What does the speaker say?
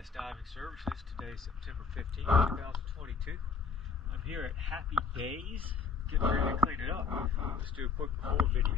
Best Diving Services. Today is September 15, 2022. I'm here at Happy Days, getting ready to clean it up. Let's do a quick before video.